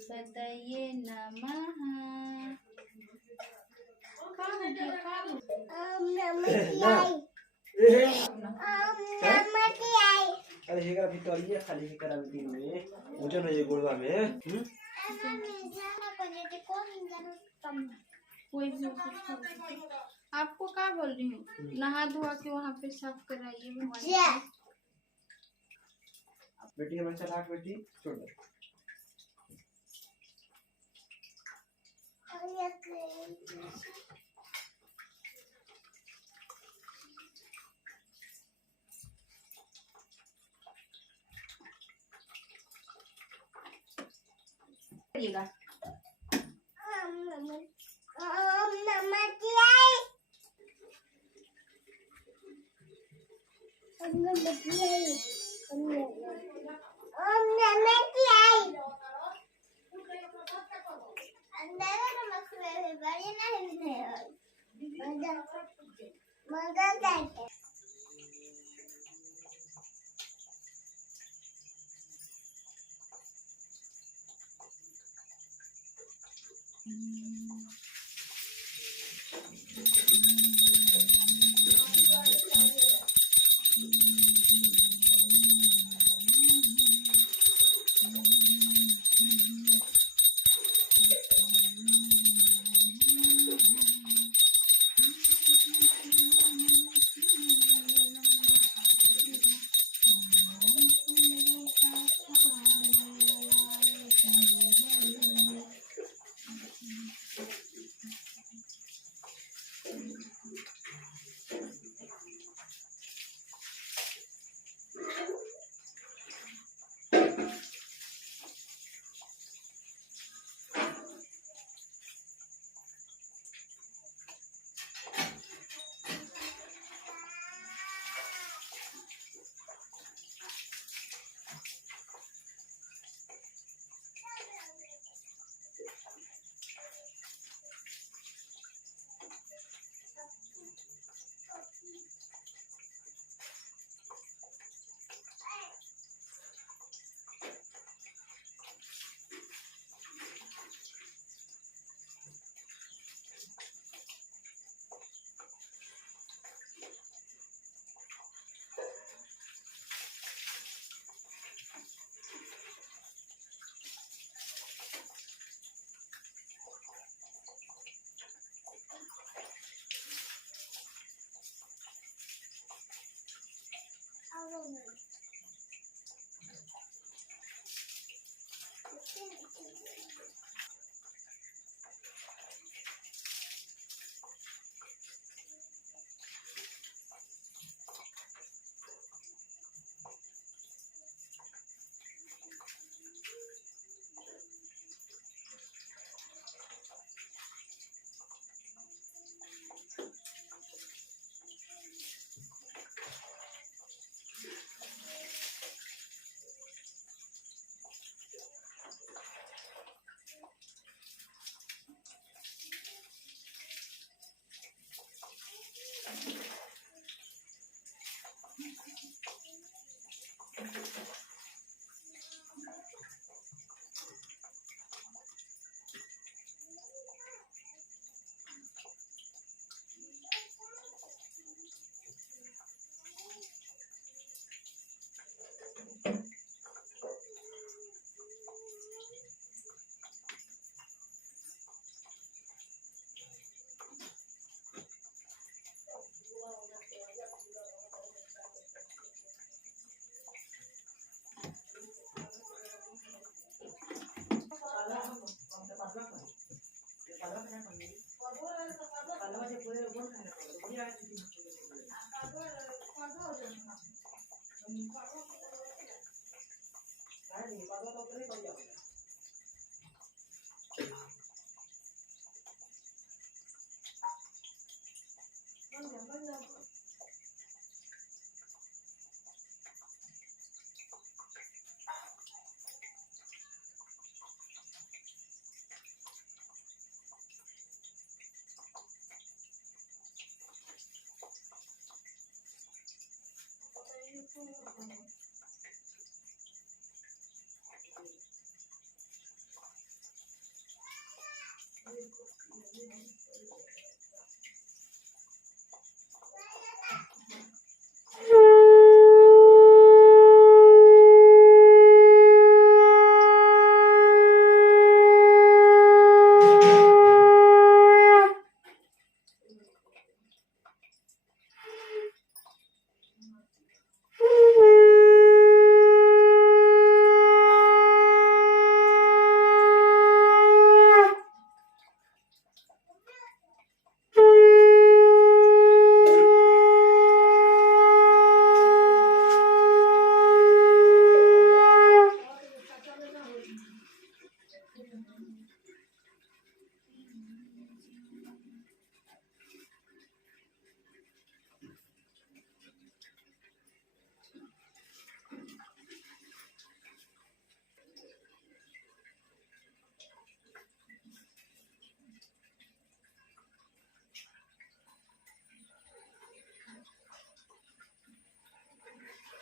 गणपतये नमः। अरे हे करा भितरिया खाली हे करा दिन में मुझे न ये गोड़वा में कोई भी आपको क्या बोल रही हूँ, नहा धोआ के वहाँ पे साफ कराइए। बेटी का बच्चा लाख बेटी छोड़ दो। करिएगा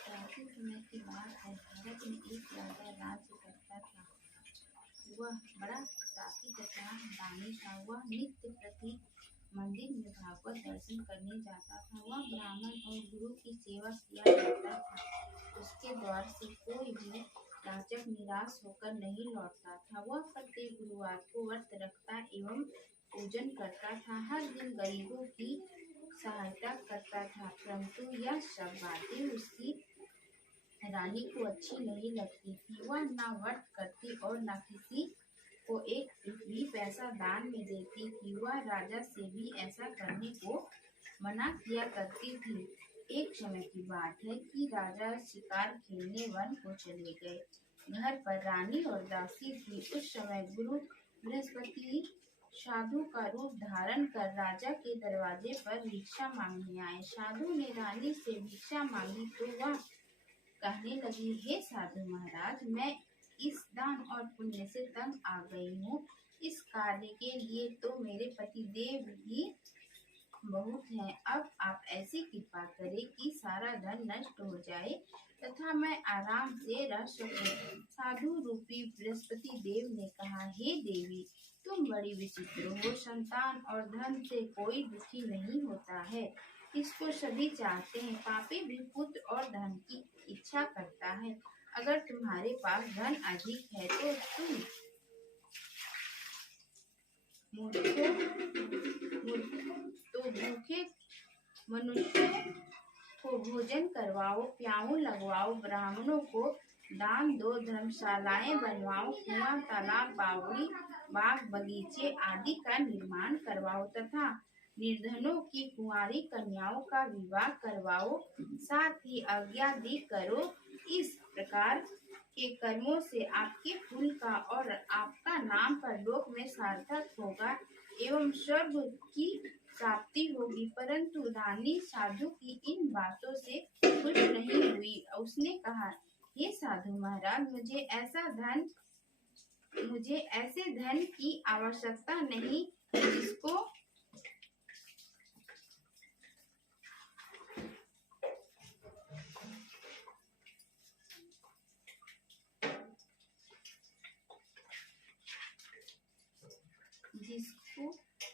प्राचीन समय की बात है। भारत में एक राजा राज्य करता था। वह बड़ा प्रतापी तथा दानी था। वह नित्य प्रति मंदिर में भागवत दर्शन करने जाता था। वह ब्राह्मण और गुरु की सेवा किया करता था। उसके द्वार से कोई भी याचक निराश होकर नहीं लौटता था। वह प्रत्येक गुरुवार को व्रत रखता एवं पूजन करता था। हर दिन गरीबों की सहायता करता था। परंतु यह सब बातें उसकी रानी को अच्छी नहीं लगती थी। वह न व्रत करती और न किसी को एक भी पैसा दान में देती थी। वह राजा से भी ऐसा करने को मना किया करती थी। एक समय की बात है कि राजा शिकार खेलने वन को चले गए। घर पर रानी और दासी थी। उस समय गुरु बृहस्पति साधु का रूप धारण कर राजा के दरवाजे पर भिक्षा मांगने आए। साधु ने रानी से भिक्षा मांगी तो वह कहने लगी, हे साधु महाराज, मैं इस दान और पुण्य से तंग आ गई हूँ। इस कार्य के लिए तो मेरे पति देव ही बहुत हैं। अब आप ऐसी कृपा करें कि सारा धन नष्ट हो जाए तथा मैं आराम से रह सकूं। साधु रूपी बृहस्पति देव ने कहा, हे देवी, तुम बड़ी विचित्र हो। संतान और धन से कोई दुखी नहीं होता है, इसको सभी चाहते हैं। पापी भी पुत्र और धन की इच्छा करता है। अगर तुम्हारे पास धन अधिक है तो तुम भूखे मनुष्यों को भोजन करवाओ, प्याऊ लगवाओ, ब्राह्मणों को दान दो, धर्मशालाएं बनवाओ, कुआं, तालाब, बावड़ी, बाग बगीचे आदि का निर्माण करवाओ तथा निर्धनों की कुंवारी कन्याओं का विवाह करवाओ, साथ ही आज्ञा दी करो। इस प्रकार के कर्मों से आपके कुल का और आपका नाम परलोक में सार्थक होगा एवं स्वर्ग की प्राप्ति होगी। परंतु रानी साधु की इन बातों से खुश नहीं हुई। उसने कहा, हे साधु महाराज, मुझे ऐसे धन की आवश्यकता नहीं जिसको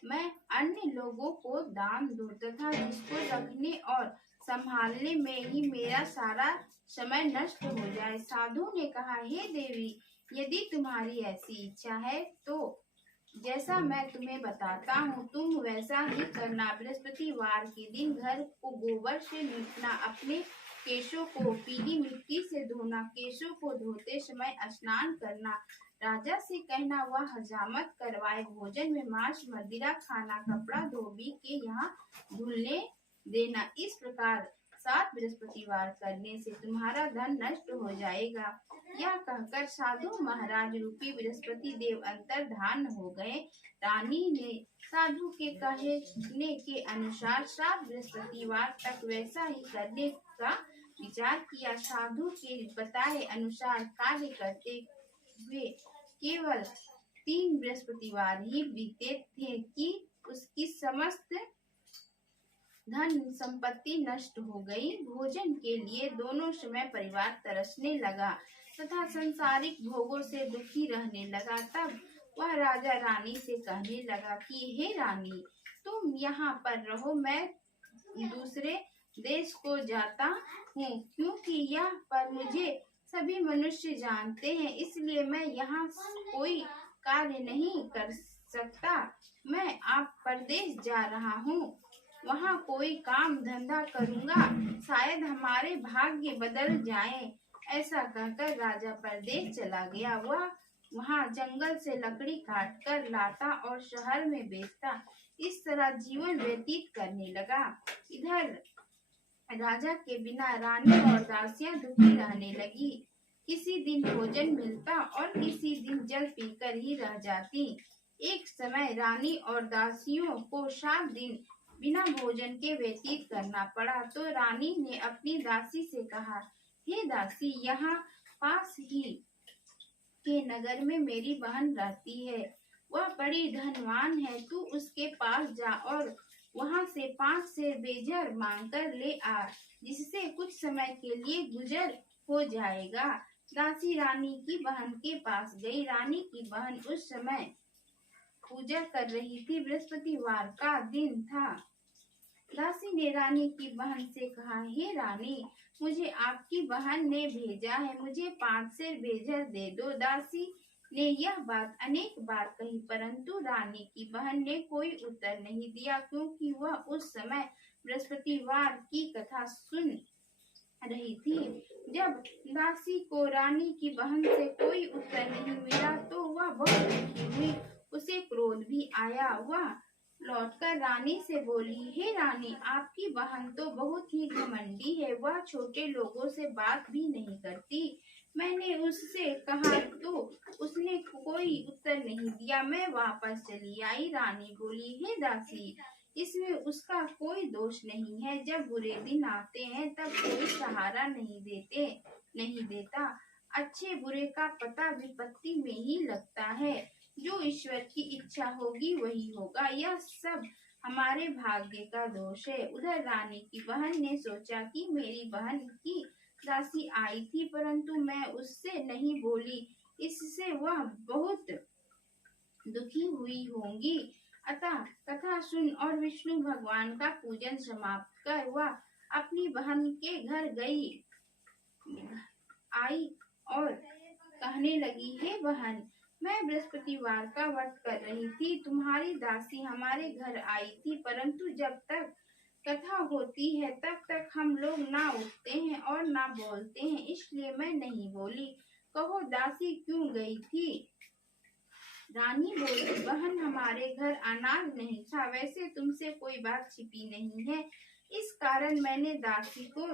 मैं अन्य लोगों को दान दूं तथा जिसको रखने और संभालने में ही मेरा सारा समय नष्ट हो जाए। साधु ने कहा, हे देवी, यदि तुम्हारी ऐसी इच्छा है तो जैसा मैं तुम्हें बताता हूँ तुम वैसा ही करना। बृहस्पतिवार के दिन घर को गोबर से लीपना, अपने केशों को पीली मिट्टी से धोना, केशों को धोते समय स्नान करना, राजा से कहना वह हजामत करवाए, भोजन में मांस मदिरा खाना, कपड़ा धोबी के यहाँ धुलने देना। इस प्रकार 7 बृहस्पतिवार करने से तुम्हारा धन नष्ट हो जाएगा। यह कहकर साधु महाराज रूपी बृहस्पति देव अंतर्धान हो गए। रानी ने साधु के कहने के अनुसार 7 बृहस्पतिवार तक वैसा ही करने का विचार किया। साधु के बताए अनुसार कार्य करते हुए केवल 3 बृहस्पतिवार ही बीते थे कि उसकी समस्त धन संपत्ति नष्ट हो गई। भोजन के लिए दोनों समय परिवार तरसने लगा तथा संसारिक भोगों से दुखी रहने लगा। तब वह राजा रानी से कहने लगा कि हे रानी, तुम यहाँ पर रहो, मैं दूसरे देश को जाता हूँ, क्योंकि यहाँ पर मुझे सभी मनुष्य जानते हैं, इसलिए मैं यहाँ कोई कार्य नहीं कर सकता। मैं आप परदेश जा रहा हूँ, वहाँ कोई काम धंधा करूँगा, शायद हमारे भाग्य बदल जाएं। ऐसा कहकर राजा परदेश चला गया। वह वहाँ जंगल से लकड़ी काट कर लाता और शहर में बेचता। इस तरह जीवन व्यतीत करने लगा। इधर राजा के बिना रानी और दासियां दुखी रहने लगी। किसी दिन भोजन मिलता और किसी दिन जल पीकर ही रह जाती। एक समय रानी और दासियों को 7 दिन बिना भोजन के व्यतीत करना पड़ा। तो रानी ने अपनी दासी से कहा, हे दासी, यहाँ पास ही के नगर में मेरी बहन रहती है, वह बड़ी धनवान है, तू उसके पास जा और वहाँ से 5 सेर बेजर मांग कर ले आ, जिससे कुछ समय के लिए गुजर हो जाएगा। दासी रानी की बहन के पास गई। रानी की बहन उस समय पूजा कर रही थी। बृहस्पतिवार का दिन था। दासी ने रानी की बहन से कहा, हे रानी, मुझे आपकी बहन ने भेजा है, मुझे 5 सेर बेजर दे दो। दासी ने यह बात अनेक बार कही, परंतु रानी की बहन ने कोई उत्तर नहीं दिया, क्योंकि वह उस समय बृहस्पतिवार की कथा सुन रही थी। जब दासी को रानी की बहन से कोई उत्तर नहीं मिला तो वह बहुत दुखी हुई। उसे क्रोध भी आया। वह लौटकर रानी से बोली, हे रानी, आपकी बहन तो बहुत ही घमंडी है, वह छोटे लोगों से बात भी नहीं करती। मैंने उससे कहा तो उसने कोई उत्तर नहीं दिया। मैं वापस चली आई। रानी बोली, हे दासी, इसमें उसका कोई दोष नहीं है। जब बुरे दिन आते हैं तब कोई सहारा नहीं देता। अच्छे बुरे का पता विपत्ति में ही लगता है। जो ईश्वर की इच्छा होगी वही होगा। यह सब हमारे भाग्य का दोष है। उधर रानी की बहन ने सोचा कि मेरी बहन की दासी आई थी, परंतु मैं उससे नहीं बोली, इससे वह बहुत दुखी हुई होंगी। अतः कथा सुन और विष्णु भगवान का पूजन समाप्त कर वह अपनी बहन के घर आई और कहने लगी, हे बहन, मैं बृहस्पतिवार का व्रत कर रही थी, तुम्हारी दासी हमारे घर आई थी, परंतु जब तक कथा होती है तब तक हम लोग ना उठते हैं और ना बोलते हैं, इसलिए मैं नहीं बोली। कहो दासी क्यों गई थी? रानी बोली, बहन, हमारे घर अनाज नहीं था, वैसे तुमसे कोई बात छिपी नहीं है, इस कारण मैंने दासी को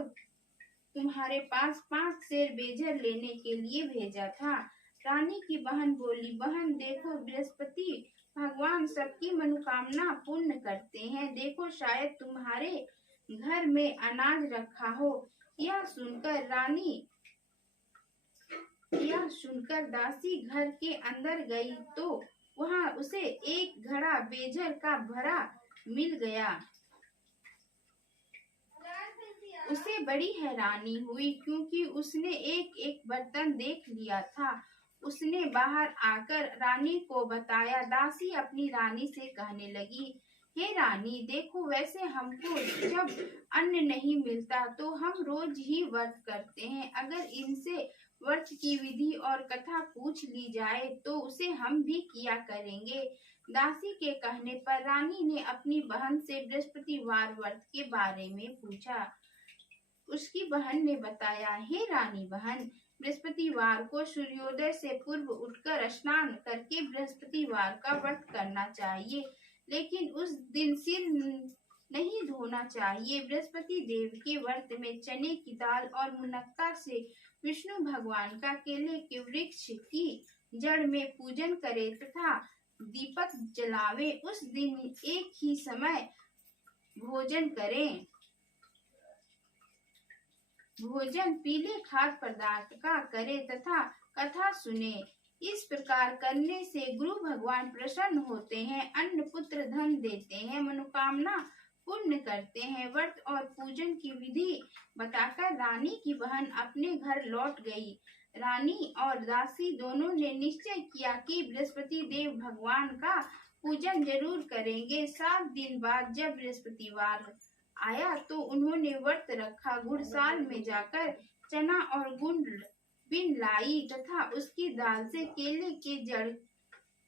तुम्हारे पास 5 सेर बेजर लेने के लिए भेजा था। रानी की बहन बोली, बहन देखो, बृहस्पति भगवान सबकी मनोकामना पूर्ण करते हैं, देखो शायद तुम्हारे घर में अनाज रखा हो। यह सुनकर दासी घर के अंदर गई तो वहां उसे एक घड़ा बेजर का भरा मिल गया। उसे बड़ी हैरानी हुई, क्योंकि उसने एक एक बर्तन देख लिया था। उसने बाहर आकर रानी को बताया। दासी अपनी रानी से कहने लगी, हे रानी, देखो, वैसे हमको जब अन्न नहीं मिलता तो हम रोज ही व्रत करते हैं। अगर इनसे व्रत की विधि और कथा पूछ ली जाए तो उसे हम भी किया करेंगे। दासी के कहने पर रानी ने अपनी बहन से बृहस्पतिवार व्रत के बारे में पूछा। उसकी बहन ने बताया, हे रानी बहन, बृहस्पतिवार को सूर्योदय से पूर्व उठकर स्नान करके बृहस्पतिवार का व्रत करना चाहिए, लेकिन उस दिन सिर नहीं धोना चाहिए। बृहस्पति देव के व्रत में चने की दाल और मुनक्का से विष्णु भगवान का केले के वृक्ष की जड़ में पूजन करे तथा दीपक जलावे। उस दिन एक ही समय भोजन करें। भोजन पीले खाद्य पदार्थ का करे तथा कथा सुने। इस प्रकार करने से गुरु भगवान प्रसन्न होते हैं, अन्न पुत्र धन देते हैं, मनोकामना पूर्ण करते हैं। व्रत और पूजन की विधि बताकर रानी की बहन अपने घर लौट गई। रानी और दासी दोनों ने निश्चय किया कि बृहस्पति देव भगवान का पूजन जरूर करेंगे। 7 दिन बाद जब बृहस्पतिवार आया तो उन्होंने व्रत रखा। गुड़साल में जाकर चना और गुड़ बिन लाई तथा उसकी दाल से केले के जड़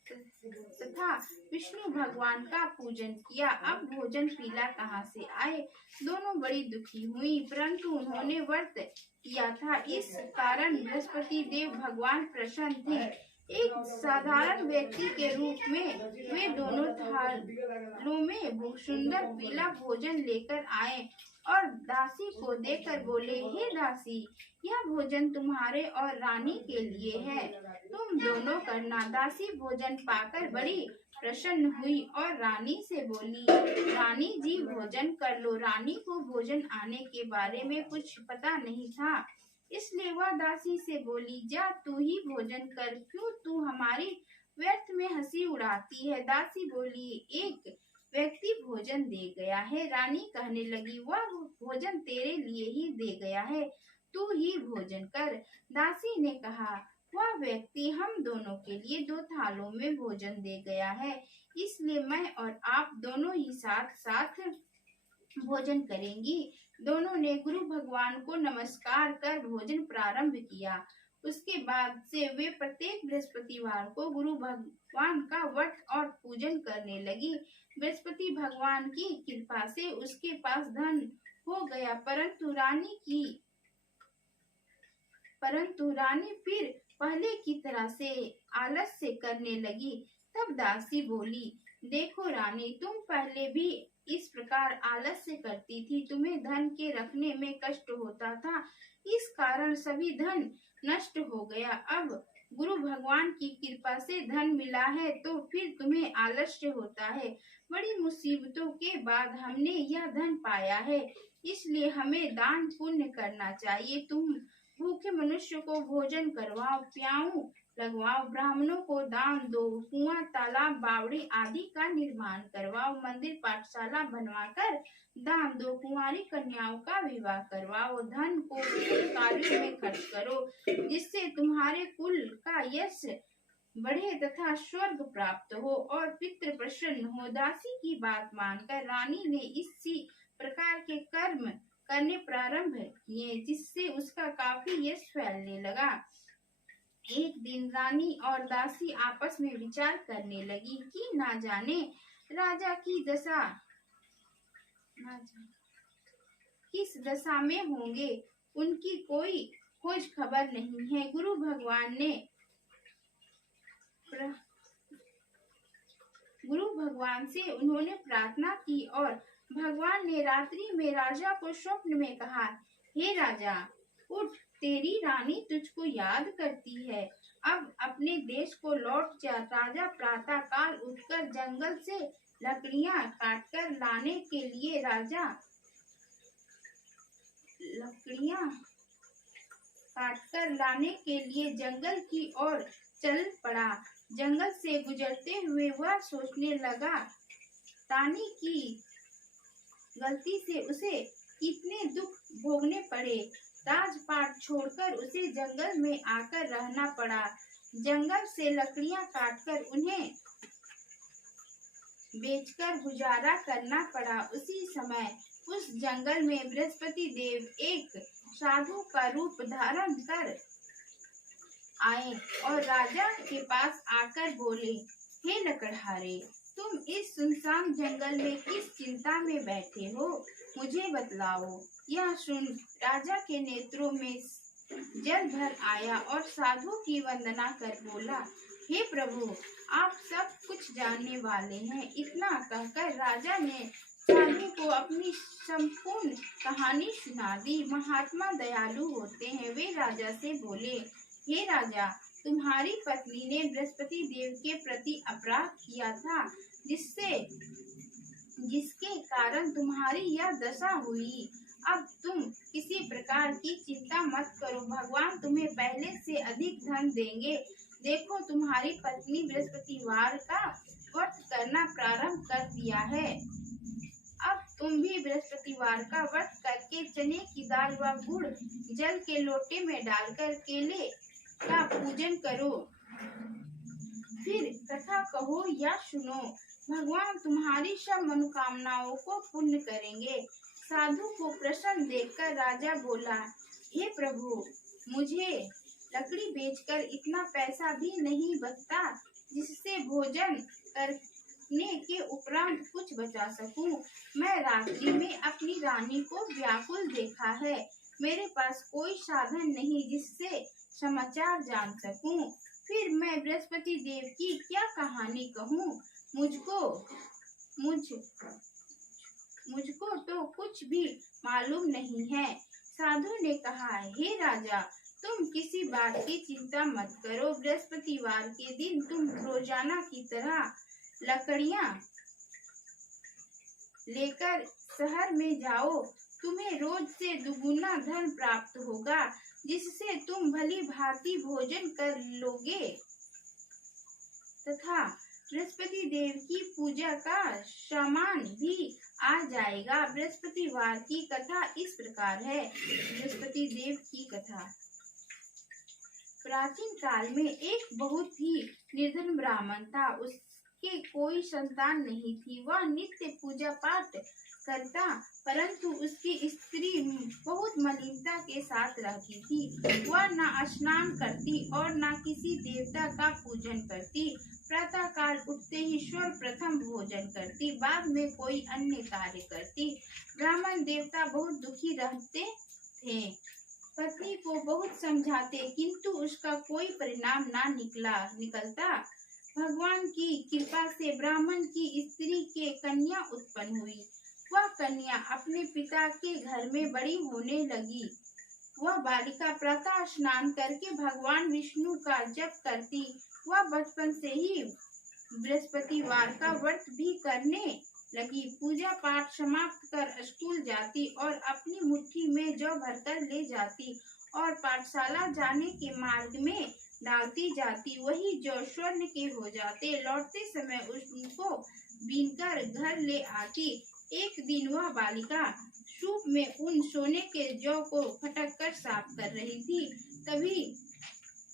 तथा विष्णु भगवान का पूजन किया। अब भोजन पीला कहाँ से आए? दोनों बड़ी दुखी हुई, परंतु उन्होंने व्रत किया था, इस कारण बृहस्पति देव भगवान प्रसन्न थे। एक साधारण व्यक्ति के रूप में वे दोनों थालों में सुंदर पीला भोजन लेकर आए और दासी को देकर बोले, हे दासी, यह भोजन तुम्हारे और रानी के लिए है, तुम दोनों करना। दासी भोजन पाकर बड़ी प्रसन्न हुई और रानी से बोली, रानी जी भोजन कर लो। रानी को भोजन आने के बारे में कुछ पता नहीं था, इसलिए वह दासी से बोली, जा तू ही भोजन कर, क्यों तू हमारी व्यर्थ में हंसी उड़ाती है? दासी बोली, एक व्यक्ति भोजन दे गया है। रानी कहने लगी, वह भोजन तेरे लिए ही दे गया है, तू ही भोजन कर। दासी ने कहा, वह व्यक्ति हम दोनों के लिए 2 थालों में भोजन दे गया है, इसलिए मैं और आप दोनों ही साथ साथ भोजन करेंगी। दोनों ने गुरु भगवान को नमस्कार कर भोजन प्रारंभ किया। उसके बाद से वे प्रत्येक बृहस्पतिवार को गुरु भगवान का व्रत और पूजन करने लगी। बृहस्पति भगवान की कृपा से उसके पास धन हो गया, परंतु रानी फिर पहले की तरह से आलस्य करने लगी। तब दासी बोली, देखो रानी, तुम पहले भी इस प्रकार आलस्य करती थी, तुम्हें धन के रखने में कष्ट होता था, इस कारण सभी धन नष्ट हो गया। अब गुरु भगवान की कृपा से धन मिला है तो फिर तुम्हें आलस्य होता है। बड़ी मुसीबतों के बाद हमने यह धन पाया है, इसलिए हमें दान पुण्य करना चाहिए। तुम भूखे मनुष्य को भोजन करवाओ, प्याऊ लगवाओ, ब्राह्मणों को दान दो, कुआं, तालाब, बावड़ी आदि का निर्माण करवाओ, मंदिर पाठशाला बनवाकर दान दो, कुंवारी कन्याओं का विवाह करवाओ, धन को कार्यों में खर्च करो, जिससे तुम्हारे कुल का यश बढ़े तथा स्वर्ग प्राप्त हो और पितृ प्रसन्न हो। दासी की बात मानकर रानी ने इसी प्रकार के कर्म करने प्रारंभ किए, जिससे उसका काफी यश फैलने लगा। एक दिन रानी और दासी आपस में विचार करने लगी कि ना जाने राजा की दशा किस दशा में होंगे, उनकी कोई खोज खबर नहीं है। गुरु भगवान से उन्होंने प्रार्थना की और भगवान ने रात्रि में राजा को स्वप्न में कहा, हे राजा, उठ, तेरी रानी तुझको याद करती है, अब अपने देश को लौट जा। राजा प्रातः काल उठकर जंगल से लकड़ियां काटकर लाने के लिए जंगल की ओर चल पड़ा। जंगल से गुजरते हुए वह सोचने लगा, रानी की गलती से उसे कितने दुख भोगने पड़े। राजपाट छोड़कर उसे जंगल में आकर रहना पड़ा। जंगल से लकड़ियां काटकर उन्हें बेचकर गुजारा करना पड़ा। उसी समय उस जंगल में बृहस्पति देव एक साधु का रूप धारण कर आए और राजा के पास आकर बोले, हे लकड़हारे, तुम इस सुनसान जंगल में किस चिंता में बैठे हो, मुझे बतलाओ। यह सुन राजा के नेत्रों में जल भर आया और साधु की वंदना कर बोला, हे प्रभु, आप सब कुछ जानने वाले हैं। इतना कहकर राजा ने साधु को अपनी संपूर्ण कहानी सुना दी। महात्मा दयालु होते हैं। वे राजा से बोले, हे राजा, तुम्हारी पत्नी ने बृहस्पति देव के प्रति अपराध किया था, जिसके कारण तुम्हारी यह दशा हुई। अब तुम किसी प्रकार की चिंता मत करो, भगवान तुम्हें पहले से अधिक धन देंगे। देखो, तुम्हारी पत्नी बृहस्पतिवार का व्रत करना प्रारंभ कर दिया है। अब तुम भी बृहस्पतिवार का व्रत करके चने की दाल व गुड़ जल के लोटे में डालकर केले का पूजन करो, फिर कथा कहो या सुनो। भगवान तुम्हारी सब मनोकामनाओं को पूर्ण करेंगे। साधु को प्रसन्न देखकर राजा बोला, हे प्रभु, मुझे लकड़ी बेचकर इतना पैसा भी नहीं बचता जिससे भोजन करने के उपरांत कुछ बचा सकूं। मैं रात्रि में अपनी रानी को व्याकुल देखा है। मेरे पास कोई साधन नहीं जिससे समाचार जान सकूं। फिर मैं बृहस्पति देव की क्या कहानी कहूँ? मुझको तो कुछ भी मालूम नहीं है। साधु ने कहा, हे राजा, तुम किसी बात की चिंता मत करो। बृहस्पतिवार के दिन तुम रोजाना की तरह लकड़ियाँ लेकर शहर में जाओ। तुम्हें रोज से दुगुना धन प्राप्त होगा, जिससे तुम भली भांति भोजन कर लोगे तथा बृहस्पति देव की पूजा का सामान भी आ जाएगा। बृहस्पतिवार की कथा इस प्रकार है। बृहस्पति देव की कथा। प्राचीन काल में एक बहुत ही निर्धन ब्राह्मण था। उसके कोई संतान नहीं थी। वह नित्य पूजा पाठ करता, परंतु उसकी स्त्री बहुत मलिनता के साथ रहती थी। वह न स्नान करती और न किसी देवता का पूजन करती। प्रातः काल उठते ही सर्वप्रथम भोजन करती, बाद में कोई अन्य कार्य करती। ब्राह्मण देवता बहुत दुखी रहते थे। पत्नी को बहुत समझाते, किंतु उसका कोई परिणाम ना निकलता। भगवान की कृपा से ब्राह्मण की स्त्री के कन्या उत्पन्न हुई। वह कन्या अपने पिता के घर में बड़ी होने लगी। वह बालिका प्रातः स्नान करके भगवान विष्णु का जप करती। वह बचपन से ही बृहस्पतिवार का व्रत भी करने लगी। पूजा पाठ समाप्त कर स्कूल जाती और अपनी मुट्ठी में जौ भरकर ले जाती और पाठशाला जाने के मार्ग में डालती जाती। वही जौ स्वर्ण के हो जाते। लौटते समय उनको बीनकर घर ले आती। एक दिन वह बालिका सूप में उन सोने के जौ को फटक कर साफ कर रही थी। तभी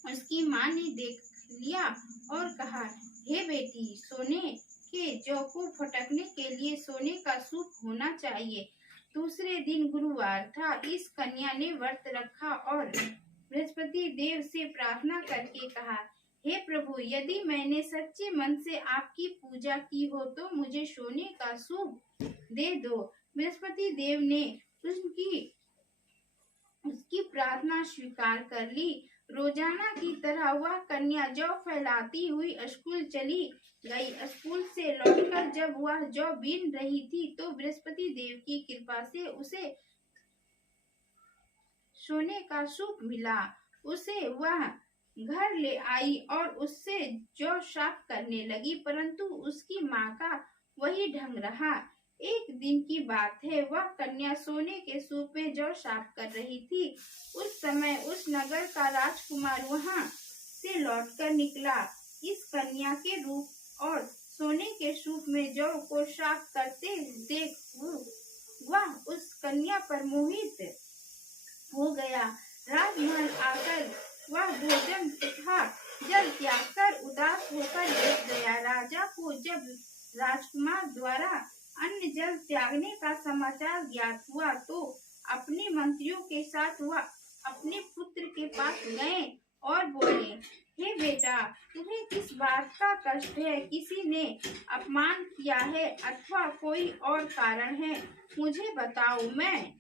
उसकी माँ ने देख लिया और कहा, हे बेटी, सोने के जौ को फटकने के लिए सोने का सूप होना चाहिए। दूसरे दिन गुरुवार था। इस कन्या ने व्रत रखा और बृहस्पति देव से प्रार्थना करके कहा, हे प्रभु, यदि मैंने सच्चे मन से आपकी पूजा की हो तो मुझे सोने का सूप दे दो। बृहस्पति देव ने उसकी प्रार्थना स्वीकार कर ली। रोजाना की तरह वह कन्या जौ फैलाती हुई स्कूल चली गई। स्कूल से लौटकर जब वह जौ बीन रही थी तो बृहस्पति देव की कृपा से उसे सोने का सूप मिला। उसे वह घर ले आई और उससे जौ साफ करने लगी, परंतु उसकी माँ का वही ढंग रहा। एक दिन की बात है, वह कन्या सोने के सूप में जौ साफ कर रही थी। उस समय उस नगर का राजकुमार वहां से लौटकर निकला। इस कन्या के रूप और सोने के सूप में जौ को साफ करते देख वह उस कन्या पर मोहित हो गया। राजमहल आकर वह भोजन तथा जल त्याग कर उदास होकर लेट गया। राजा को जब राजकुमार द्वारा अन्न जल त्यागने का समाचार ज्ञात हुआ तो अपने मंत्रियों के साथ वह अपने पुत्र के पास गए और बोले, हे बेटा, तुम्हें किस बात का कष्ट है? किसी ने अपमान किया है अथवा कोई और कारण है? मुझे बताओ, मैं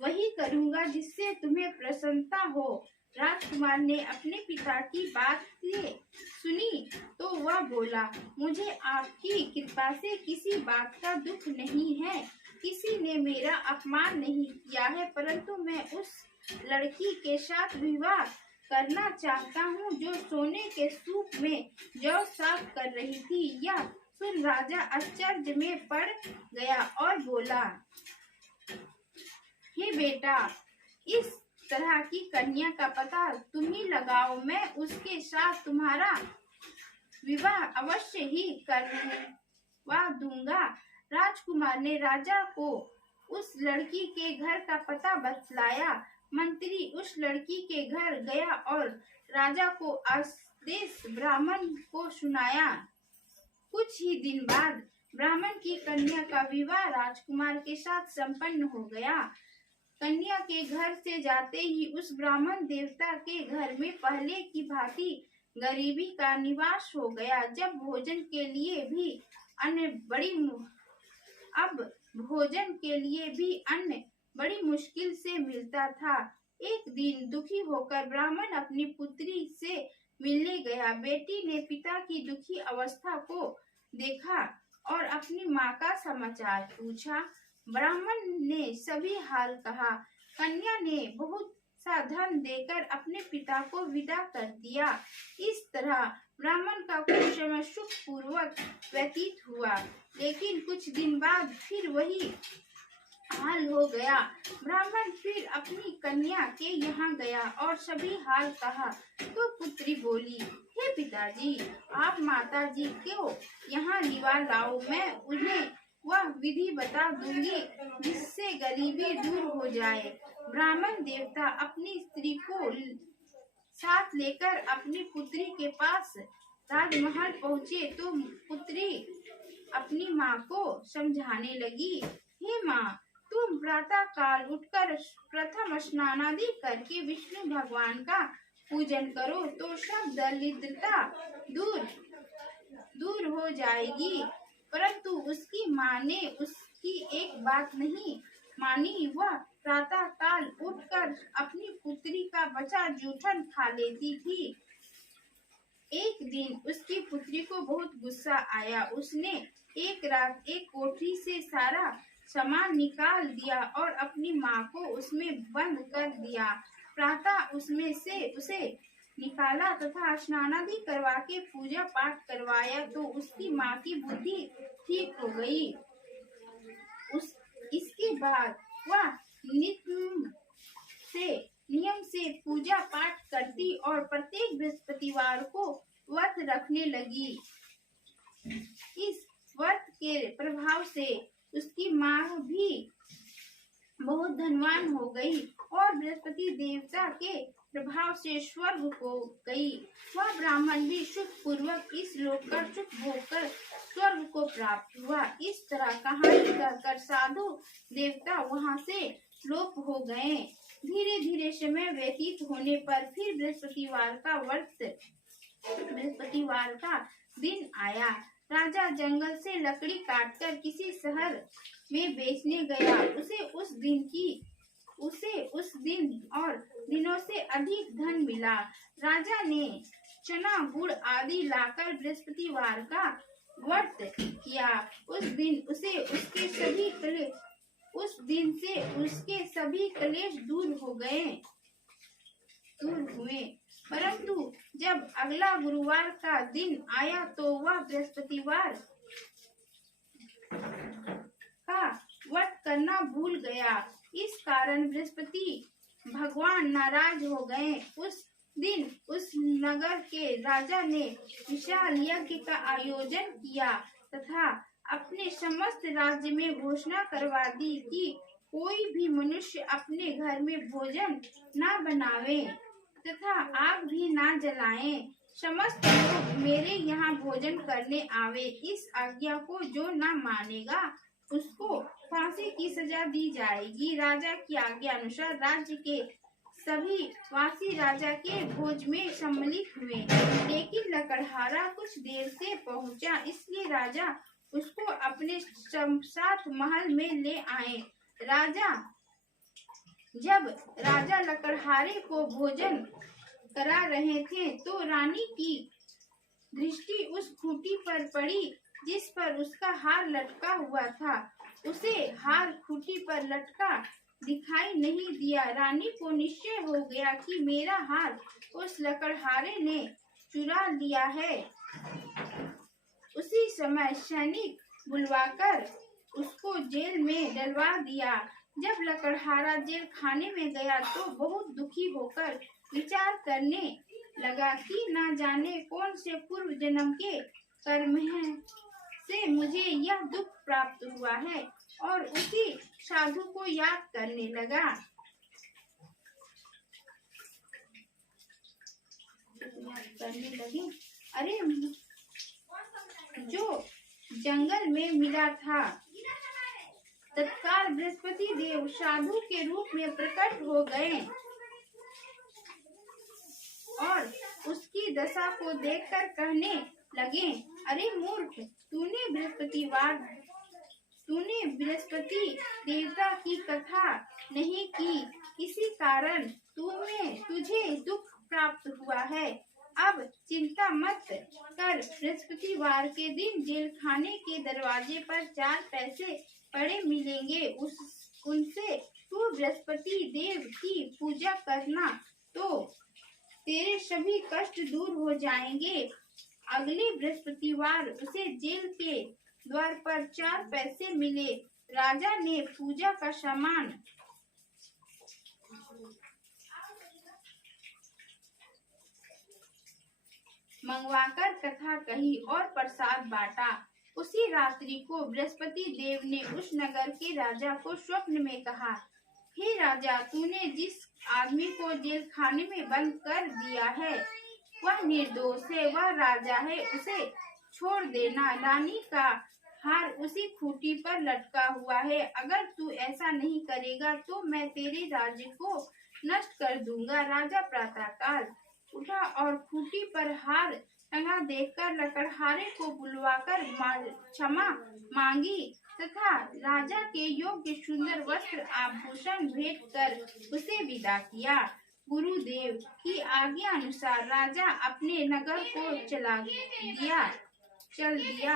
वही करूँगा जिससे तुम्हें प्रसन्नता हो। राजकुमार ने अपने पिता की बात सुनी तो वह बोला, मुझे आपकी कृपा से किसी बात का दुख नहीं है। किसी ने मेरा अपमान नहीं किया है, परंतु मैं उस लड़की के साथ विवाह करना चाहता हूँ जो सोने के सूप में जौ साफ कर रही थी। यह सुन राजा आश्चर्य में पड़ गया और बोला, हे बेटा, इस तरह की कन्या का पता तुम ही लगाओ। मैं उसके साथ तुम्हारा विवाह अवश्य ही करवा दूंगा। राजकुमार ने राजा को उस लड़की के घर का पता बतलाया। मंत्री उस लड़की के घर गया और राजा को आदेश ब्राह्मण को सुनाया। कुछ ही दिन बाद ब्राह्मण की कन्या का विवाह राजकुमार के साथ संपन्न हो गया। कन्या के घर से जाते ही उस ब्राह्मण देवता के घर में पहले की भांति गरीबी का निवास हो गया। जब भोजन के लिए भी अन्न बड़ी मुश्किल से मिलता था। एक दिन दुखी होकर ब्राह्मण अपनी पुत्री से मिलने गया। बेटी ने पिता की दुखी अवस्था को देखा और अपनी माँ का समाचार पूछा। ब्राह्मण ने सभी हाल कहा। कन्या ने बहुत सा धन देकर अपने पिता को विदा कर दिया। इस तरह ब्राह्मण का कुछ समय सुख पूर्वक व्यतीत हुआ, लेकिन कुछ दिन बाद फिर वही हाल हो गया। ब्राह्मण फिर अपनी कन्या के यहाँ गया और सभी हाल कहा तो पुत्री बोली, हे पिताजी, आप माता जी को यहाँ लिवा लाओ, मैं उन्हें वह विधि बता दूंगी जिससे गरीबी दूर हो जाए। ब्राह्मण देवता अपनी स्त्री को साथ लेकर अपनी पुत्री के पास राजमहल पहुँचे तो पुत्री अपनी माँ को समझाने लगी, हे माँ, तुम प्रातः काल उठकर प्रथम स्नानादि करके विष्णु भगवान का पूजन करो तो सब दरिद्रता दूर हो जाएगी। परंतु उसकी माँ ने उसकी एक बात नहीं मानी। वह प्रातः काल उठकर अपनी पुत्री का बचा जूठन खा लेती थी। एक दिन उसकी पुत्री को बहुत गुस्सा आया। उसने एक रात एक कोठरी से सारा सामान निकाल दिया और अपनी माँ को उसमें बंद कर दिया। प्रातः उसमें से उसे निकाला तथा स्नानादि करवा के पूजा पाठ करवाया तो उसकी माँ की बुद्धि ठीक हो गई। इसके बाद वह नियम से पूजा पाठ करती और प्रत्येक बृहस्पतिवार को व्रत रखने लगी। इस व्रत के प्रभाव से उसकी माँ भी बहुत धनवान हो गई और बृहस्पति देवता के प्रभाव से स्वर्ग को गई। वह ब्राह्मण भी सुख पूर्वक इस लोक का सुख भोग कर स्वर्ग को प्राप्त हुआ। इस तरह कहानी कहकर साधु देवता वहाँ से लोप हो गए। धीरे धीरे समय व्यतीत होने पर फिर बृहस्पतिवार का दिन आया। राजा जंगल से लकड़ी काटकर किसी शहर में बेचने गया। उसे उस दिन और दिनों से अधिक धन मिला। राजा ने चना गुड़ आदि लाकर बृहस्पतिवार का व्रत किया। उस दिन से उसके सभी क्लेश दूर हुए। परंतु जब अगला गुरुवार का दिन आया तो वह बृहस्पतिवार का व्रत करना भूल गया। इस कारण बृहस्पति भगवान नाराज हो गए। उस दिन उस नगर के राजा ने विशाल यज्ञ का आयोजन किया तथा अपने समस्त राज्य में घोषणा करवा दी कि कोई भी मनुष्य अपने घर में भोजन न बनावे तथा आग भी न जलाए। समस्त लोग मेरे यहाँ भोजन करने आवे। इस आज्ञा को जो न मानेगा उसको फांसी की सजा दी जाएगी। राजा की आज्ञा अनुसार राज्य के सभी वासी राजा के भोज में सम्मिलित हुए, लेकिन लकड़हारा कुछ देर से पहुंचा, इसलिए राजा उसको अपने साथ महल में ले आए। जब राजा लकड़हारे को भोजन करा रहे थे तो रानी की दृष्टि उस खूंटी पर पड़ी जिस पर उसका हार लटका हुआ था। उसे हार खूंटी पर लटका दिखाई नहीं दिया। रानी को निश्चय हो गया कि मेरा हार उस लकड़हारे ने चुरा लिया है। उसी समय सैनिक बुलवाकर उसको जेल में डलवा दिया। जब लकड़हारा जेल खाने में गया तो बहुत दुखी होकर विचार करने लगा कि न जाने कौन से पूर्व जन्म के कर्म से मुझे यह दुख प्राप्त हुआ है, और उसी साधु को याद करने लगा। करने लगे। अरे जो जंगल में मिला था, तत्काल बृहस्पति देव साधु के रूप में प्रकट हो गए और उसकी दशा को देखकर कहने लगे, अरे मूर्ख, तूने बृहस्पति देवता की कथा नहीं की, इसी कारण तुझे दुख प्राप्त हुआ है। अब चिंता मत कर, बृहस्पतिवार के दिन जेल खाने के दरवाजे पर 4 पैसे पड़े मिलेंगे, उनसे तू बृहस्पति देव की पूजा करना तो तेरे सभी कष्ट दूर हो जाएंगे। अगले बृहस्पतिवार उसे जेल के द्वार पर 4 पैसे मिले। राजा ने पूजा का सामान मंगवाकर कथा कही और प्रसाद बांटा। उसी रात्रि को बृहस्पति देव ने उस नगर के राजा को स्वप्न में कहा, हे राजा, तूने जिस आदमी को जेल खाने में बंद कर दिया है वह निर्दोष है, वह राजा है, उसे छोड़ देना। रानी का हार उसी खूंटी पर लटका हुआ है, अगर तू ऐसा नहीं करेगा तो मैं तेरे राज्य को नष्ट कर दूंगा। राजा प्रातःकाल उठा और खूंटी पर हार टंगा देखकर लकड़हारे को बुलवाकर क्षमा मांगी तथा राजा के योग्य सुंदर वस्त्र आभूषण भेंट कर उसे विदा किया। गुरुदेव की आज्ञा अनुसार राजा अपने नगर को चल दिया।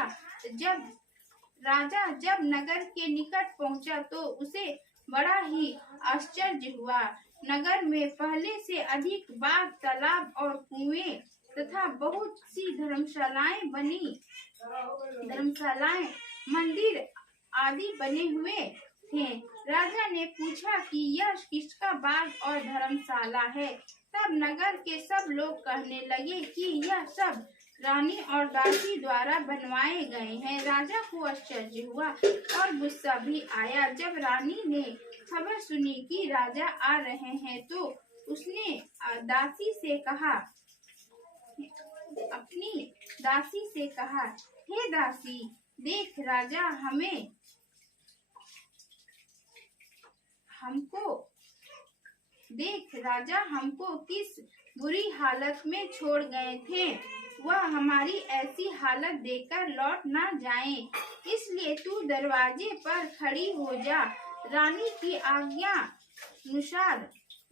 जब नगर के निकट पहुंचा तो उसे बड़ा ही आश्चर्य हुआ। नगर में पहले से अधिक बाग, तालाब और कुएं तथा बहुत सी धर्मशालाएं, मंदिर आदि बने हुए थे। राजा ने पूछा कि यह किसका बाग और धर्मशाला है। तब नगर के सब लोग कहने लगे कि यह सब रानी और दासी द्वारा बनवाए गए हैं। राजा को आश्चर्य हुआ और गुस्सा भी आया। जब रानी ने खबर सुनी कि राजा आ रहे हैं तो उसने अपनी दासी से कहा, हे दासी, देख राजा हमको किस बुरी हालत में छोड़ गए थे, वह हमारी ऐसी हालत देखकर लौट ना जाएं, इसलिए तू दरवाजे पर खड़ी हो जा। रानी की आज्ञा अनुसार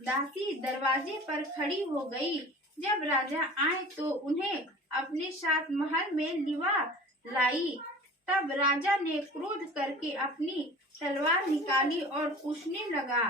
दासी दरवाजे पर खड़ी हो गई। जब राजा आए तो उन्हें अपने साथ महल में लिवा लाई। तब राजा ने क्रोध करके अपनी तलवार निकाली और पूछने लगा,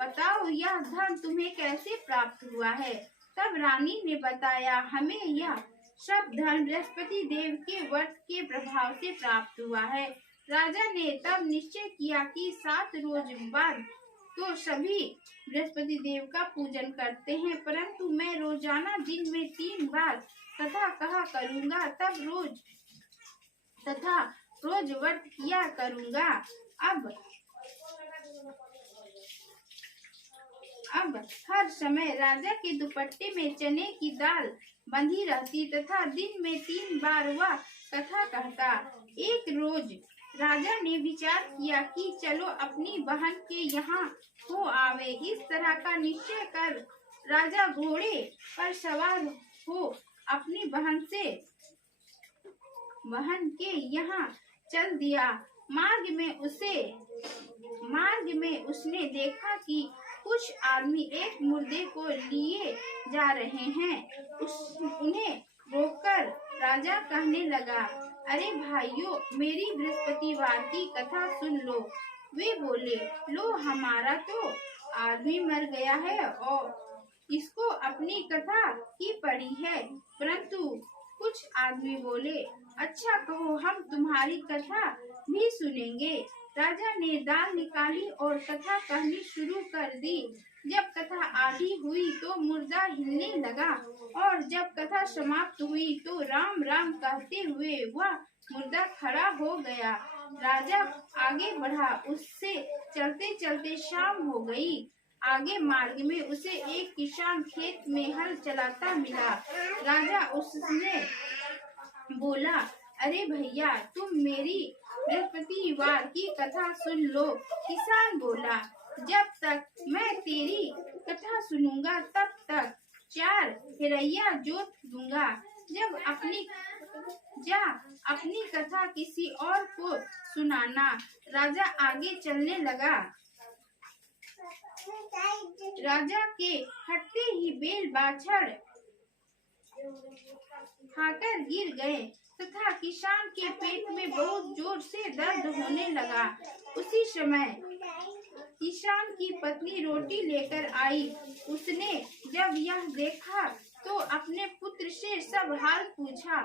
बताओ यह धन तुम्हें कैसे प्राप्त हुआ है। तब रानी ने बताया, हमें यह सब धन बृहस्पति देव के व्रत के प्रभाव से प्राप्त हुआ है। राजा ने तब निश्चय किया कि 7 रोज बाद तो सभी बृहस्पति देव का पूजन करते हैं, परंतु मैं रोजाना दिन में 3 बार कथा कहा करूँगा, तथा रोज व्रत किया करूँगा। अब हर समय राजा के दुपट्टे में चने की दाल बंधी रहती तथा दिन में 3 बार वह कथा कहता। एक रोज राजा ने विचार किया कि चलो अपनी बहन के यहाँ हो आवे। इस तरह का निश्चय कर राजा घोड़े पर सवार हो अपनी बहन के यहाँ चल दिया। मार्ग में उसने देखा कि कुछ आदमी एक मुर्दे को लिए जा रहे हैं। उन्हें रोककर राजा कहने लगा, अरे भाइयों, मेरी बृहस्पतिवार की कथा सुन लो। वे बोले, लो, हमारा तो आदमी मर गया है और इसको अपनी कथा की पड़ी है। परंतु कुछ आदमी बोले, अच्छा कहो, हम तुम्हारी कथा भी सुनेंगे। राजा ने दाल निकाली और कथा कहनी शुरू कर दी। जब कथा आधी हुई तो मुर्दा हिलने लगा और जब कथा समाप्त हुई तो राम राम कहते हुए वह मुर्दा खड़ा हो गया। राजा आगे बढ़ा। उससे चलते चलते शाम हो गई। आगे मार्ग में उसे एक किसान खेत में हल चलाता मिला। राजा उसने बोला, अरे भैया, तुम मेरी बृहस्पतिवार की कथा सुन लो। किसान बोला, जब तक मैं तेरी कथा सुनूंगा तब तक 4 हिरैया जोत दूंगा। जा अपनी कथा किसी और को सुनाना। राजा आगे चलने लगा। राजा के हटते ही बैल बाछड़ खाकर गिर गए तथा किसान के पेट में बहुत जोर से दर्द होने लगा। उसी समय किसान की पत्नी रोटी लेकर आई। उसने जब यह देखा तो अपने पुत्र से सब हाल पूछा।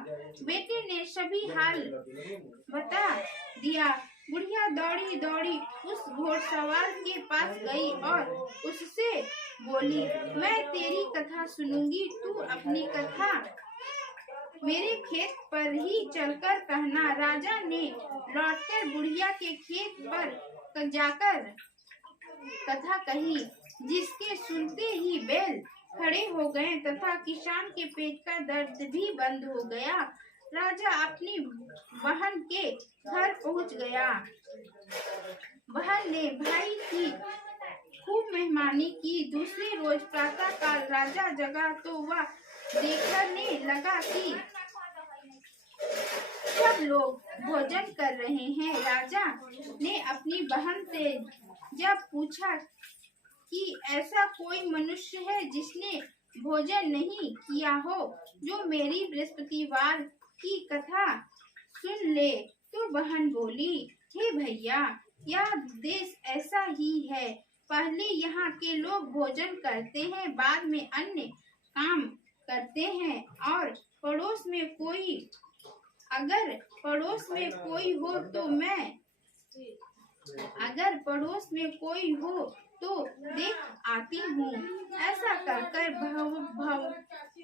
बेटे ने सभी हाल बता दिया। बुढ़िया दौड़ी दौड़ी उस घोड़सवार के पास गई और उससे बोली, मैं तेरी कथा सुनूंगी, तू अपनी कथा मेरे खेत पर ही चलकर कहना। राजा ने लौटकर बुढ़िया के खेत पर जाकर कथा कही, जिसके सुनते ही बैल खड़े हो गए तथा किसान के पेट का दर्द भी बंद हो गया। राजा अपनी बहन के घर पहुंच गया। बहन ने भाई की खूब मेहमानी की। दूसरे रोज प्रातः काल राजा जगा तो वह देखने लगा कि सब लोग भोजन कर रहे हैं। राजा ने अपनी बहन से जब पूछा कि ऐसा कोई मनुष्य है जिसने भोजन नहीं किया हो, जो मेरी बृहस्पतिवार की कथा सुन ले, तो बहन बोली, हे भैया, यह देश ऐसा ही है। पहले यहाँ के लोग भोजन करते हैं, बाद में अन्य काम करते हैं, और पड़ोस में कोई हो तो देख आती हूँ। ऐसा कहकर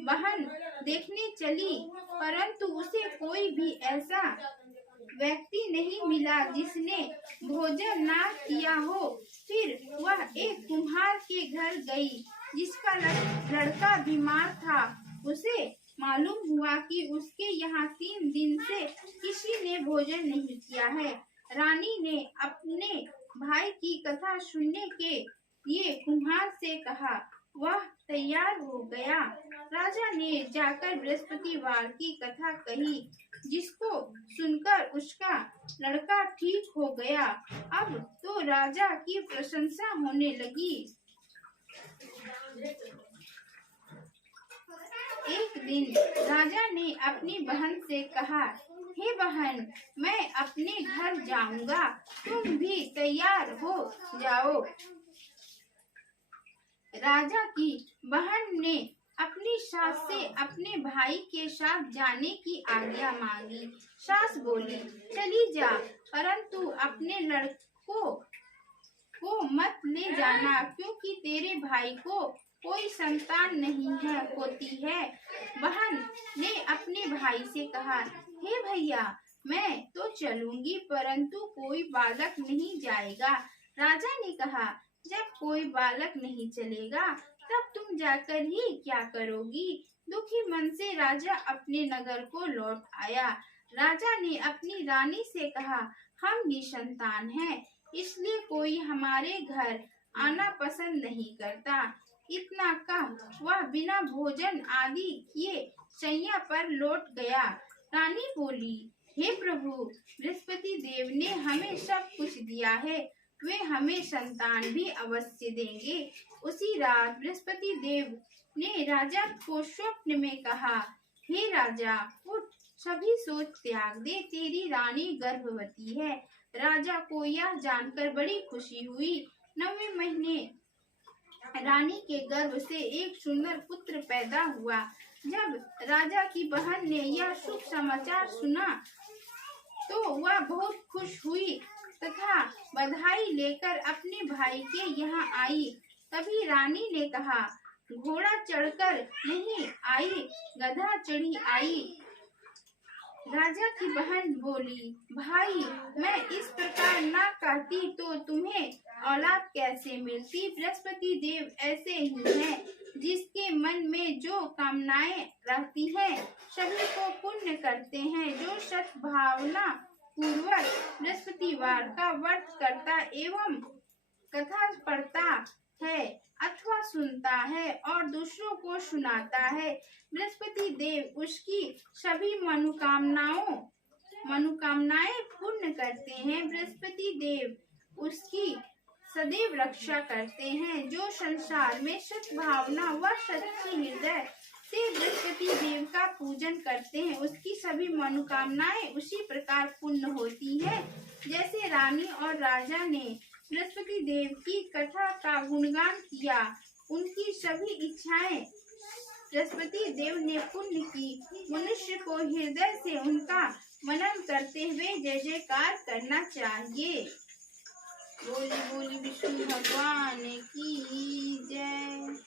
बहन देखने चली, परंतु उसे कोई भी ऐसा व्यक्ति नहीं मिला जिसने भोजन ना किया हो। फिर वह एक कुम्हार के घर गई, जिसका लड़का बीमार था। उसे मालूम हुआ कि उसके यहाँ 3 दिन से किसी ने भोजन नहीं किया है। रानी ने अपने भाई की कथा सुनने के लिए कुम्हार से कहा। वह तैयार हो गया। राजा ने जाकर बृहस्पतिवार की कथा कही, जिसको सुनकर उसका लड़का ठीक हो गया। अब तो राजा की प्रशंसा होने लगी। एक दिन राजा ने अपनी बहन से कहा, हे बहन, मैं अपने घर जाऊंगा, तुम भी तैयार हो जाओ। राजा की बहन ने अपनी सास से अपने भाई के साथ जाने की आज्ञा मांगी। सास बोली, चली जा, परंतु अपने लड़कों को मत ले जाना, क्योंकि तेरे भाई को कोई संतान नहीं होती है। बहन ने अपने भाई से कहा, हे भैया, मैं तो चलूंगी, परंतु कोई बालक नहीं जाएगा। राजा ने कहा, जब कोई बालक नहीं चलेगा तब तुम जाकर ही क्या करोगी। दुखी मन से राजा अपने नगर को लौट आया। राजा ने अपनी रानी से कहा, हम निसंतान हैं, इसलिए कोई हमारे घर आना पसंद नहीं करता। इतना कह वह बिना भोजन आदि किए शैया पर लौट गया। रानी बोली, हे प्रभु, बृहस्पति देव ने हमें सब कुछ दिया है, वे हमें संतान भी अवश्य देंगे। उसी रात बृहस्पति देव ने राजा को स्वप्न में कहा, हे राजा, उठ, सभी सोच त्याग दे, तेरी रानी गर्भवती है। राजा को यह जानकर बड़ी खुशी हुई। 9वें महीने रानी के गर्भ से एक सुंदर पुत्र पैदा हुआ। जब राजा की बहन ने यह शुभ समाचार सुना तो वह बहुत खुश हुई तथा बधाई लेकर अपने भाई के यहाँ आई। तभी रानी ने कहा, घोड़ा चढ़कर नहीं आई, गधा चढ़ी आई। राजा की बहन बोली, भाई, मैं इस प्रकार ना कहती तो तुम्हें औलाद कैसे मिलती। बृहस्पति देव ऐसे ही हैं, जिसके मन में जो कामनाएं रहती हैं सभी को पूर्ण करते हैं। जो सद्भावना पूर्वक बृहस्पतिवार का व्रत करता एवं कथा पढ़ता है अथवा सुनता है और दूसरों को सुनाता है, बृहस्पति देव उसकी सभी मनोकामनाएं पूर्ण करते हैं। बृहस्पति देव उसकी सदैव रक्षा करते हैं। जो संसार में सद्भावना व सच्चे हृदय से बृहस्पति देव का पूजन करते हैं उसकी सभी मनोकामनाएं उसी प्रकार पूर्ण होती है। जैसे रानी और राजा ने बृहस्पति देव की कथा का गुणगान किया, उनकी सभी इच्छाएं बृहस्पति देव ने पूर्ण की। मनुष्य को हृदय से उनका मनन करते हुए जय जयकार करना चाहिए। बोली बोली विष्णु भगवान की जय।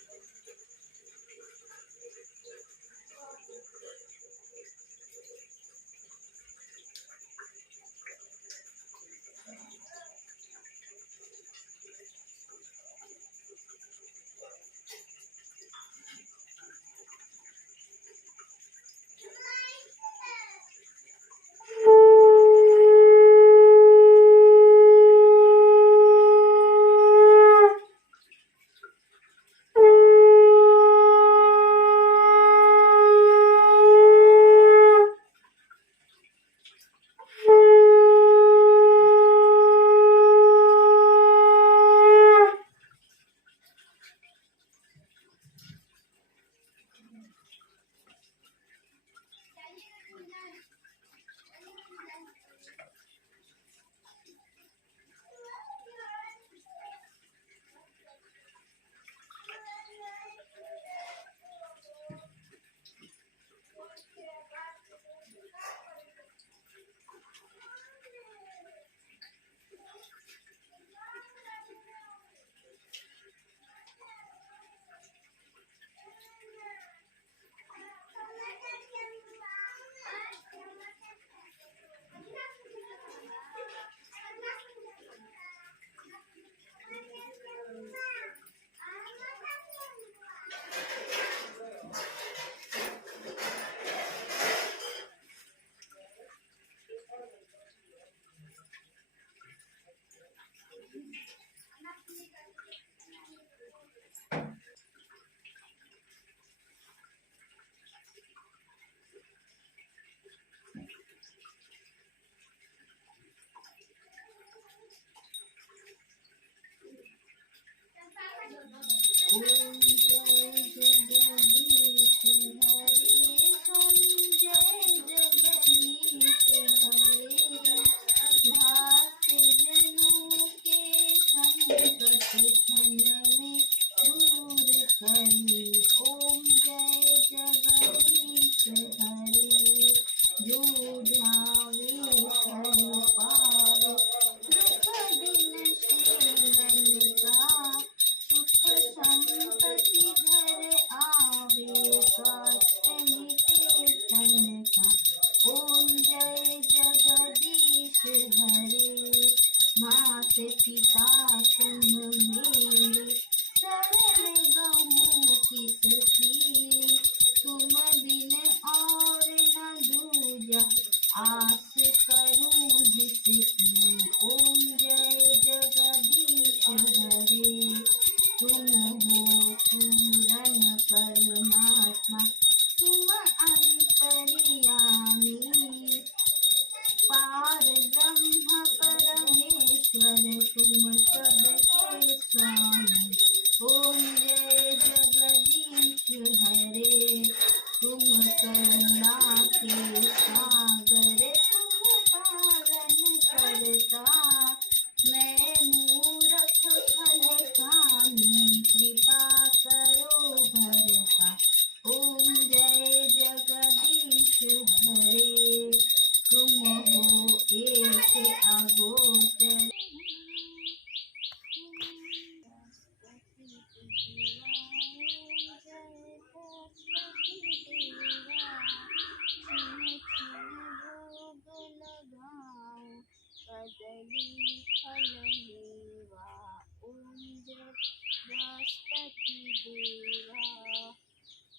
देवा,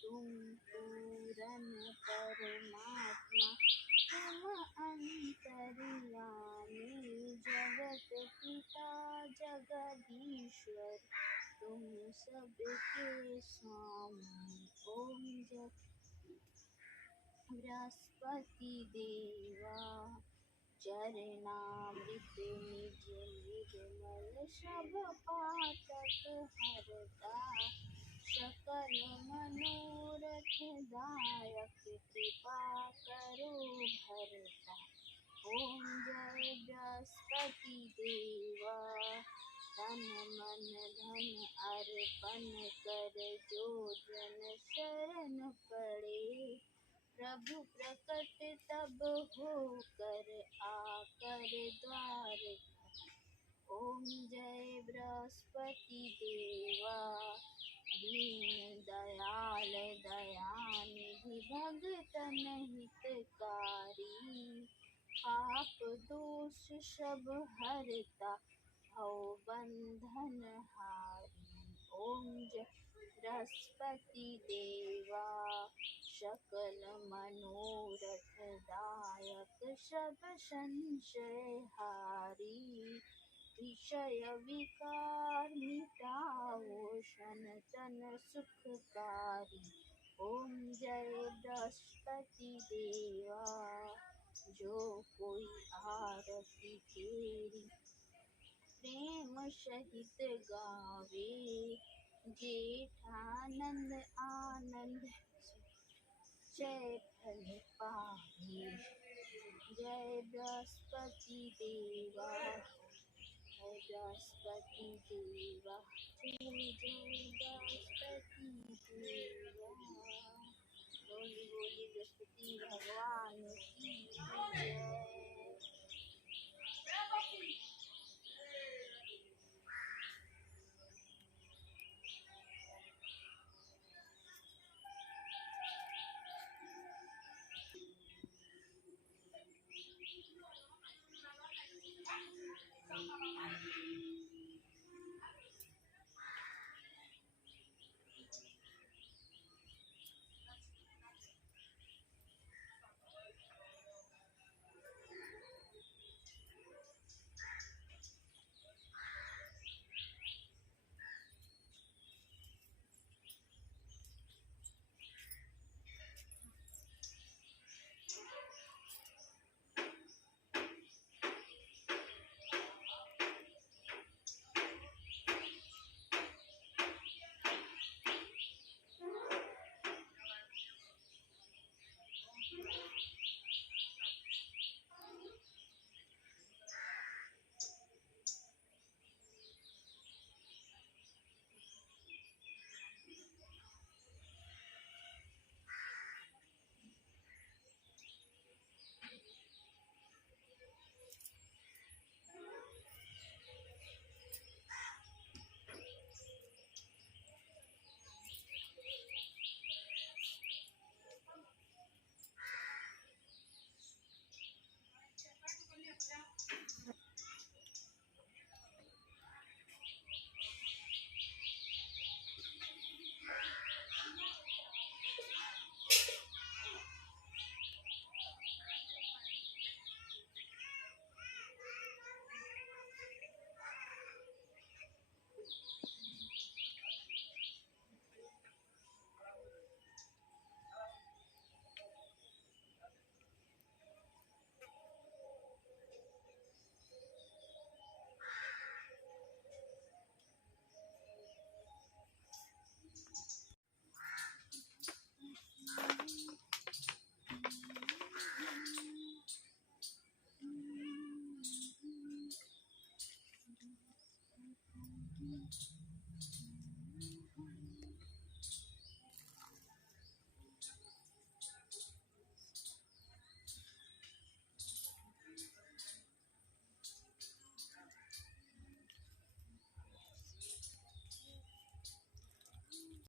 तुम पूरन परमात्मा, तुम अंतर्यामी, जगत पिता जगदीश्वर, तुम सबके स्वामी। ओम जय बृहस्पति देवा, चरणामृत निज निर्मल, सब पातक हरता, सकल मनोरथ दायक, कृपा करो भरता। ओम जय बृहस्पति देवा, तन मन धन अर्पण कर, जो जन शरण पड़े, प्रभु प्रकट तब होकर, आकर द्वार। ओम जय बृहस्पति देवा, दीन दयाल दयानिधि, भगतन हितकारी, पाप दोष सब हरता, भव बंधन हारी। ओम जय बृहस्पति देवा, सकल मनोरथ दायक, सब संशय हारी, विषय विकार मिटाओ, शन तन सुखकारी। ओम जय बृहस्पति देवा, जो कोई आरती तेरी प्रेम सहित गावे, जेठानंद आनंद जय फल पावे। जय बृहस्पति देवा, जय बृहस्पति देवा, जय बृहस्पति देवा। बोली बोली बृहस्पति भगवान की जय।